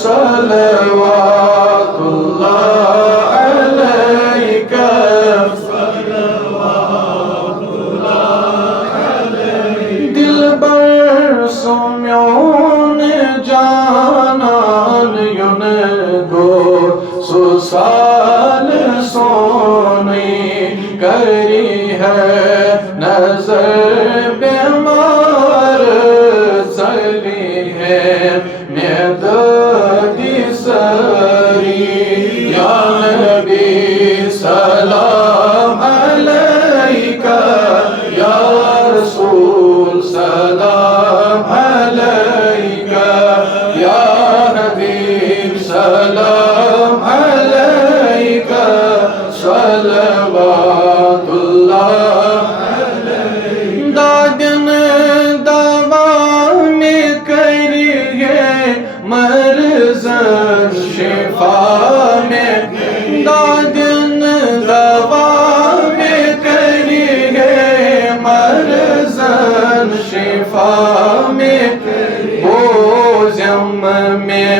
صلوات اللہ علیک صلوات اللہ علیک دلبر سمیون جانان یون گو سسال سونی کری ہے نظر بیمار چلی ہے میدادی سری یا نبی سلام علیکہ یا رسول سلام علیکہ یا حبیب سلام علیکہ صلوات اللہ دادن دوام کریے مرزن شفا میں دادن دوام کریے مرزن شفا میں بوزم میں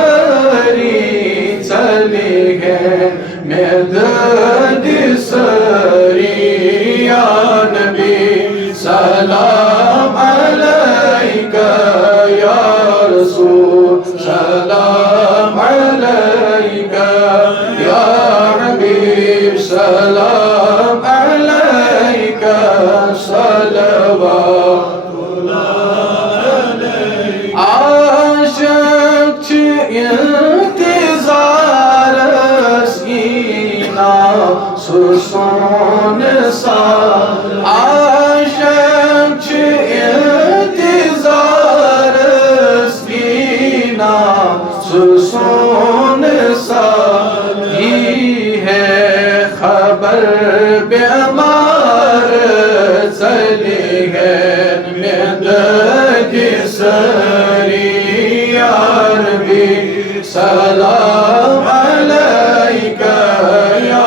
آغزری چلی ہے میداد سری یا نبی سلام علیکہ یا رسول سلام علیکہ یا حبیب سلام علیکہ صلوات اللہ علیکہ عاشق چھ انتظار سینا سسون سا عاشق چھ انتظار سینا سسون سا یہ ہے خبر بیمار چلی ہے میداد سری یا نبی سلام علیکہ یا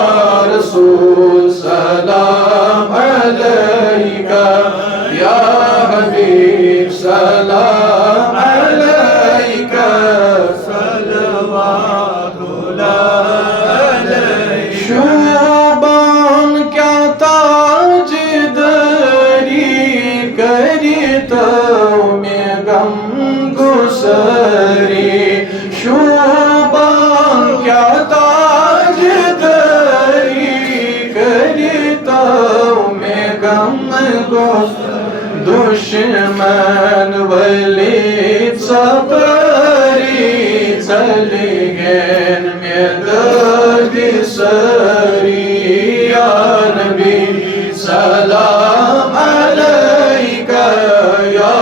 رسول سلام علیکہ یا حبیب سلام علیکہ صلوات اللہ علیکہ شوبان کیا تاج دری کری تو میں غم گسری شوبان کیا تاج دری کری تو میں غم گسری دشمن ولید سپری چلی گئن میداد سری یا نبی سلام علیکہ یا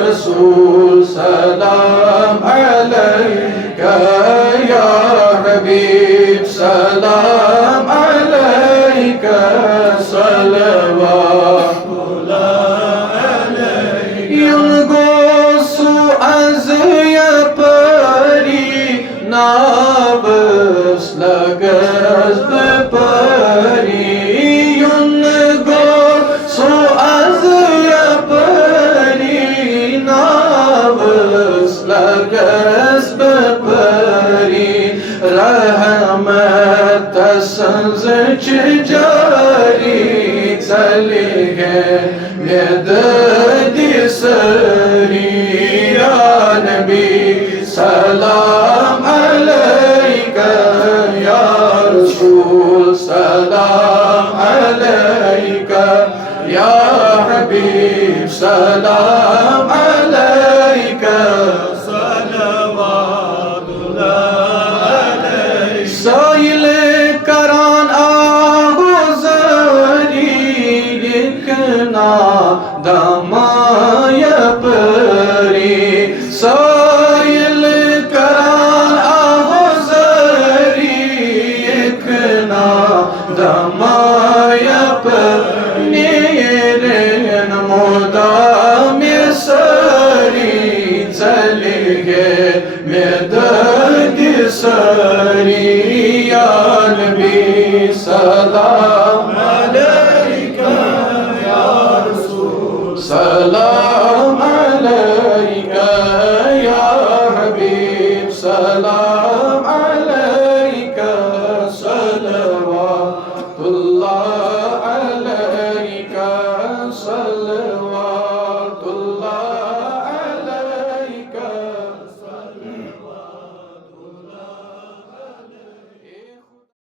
رسول سلام علیکہ یا حبیب سلام علیکہ صلوات اللہ علیکہ یون گوسو از یپری نابس لگز بپری یون گوسو از یپری نابس لگز بپری رحمت سنز چجاری چلی ہے میداد سری یا نبی سلام علیکہ یا رسول سلام علیکہ یا حبیب سلام علیکہ صلوات اللہ علیکہ سائل کران آغزری اکنا دمائی پری سائل کران آغزری اکنا دمائی پری نیرن مدام سری چلی گئے میداد سری یا نبی سلام علیکہ یا رسول سلام علیکہ یا حبیب السلام عليك صلوات الله عليك صلوات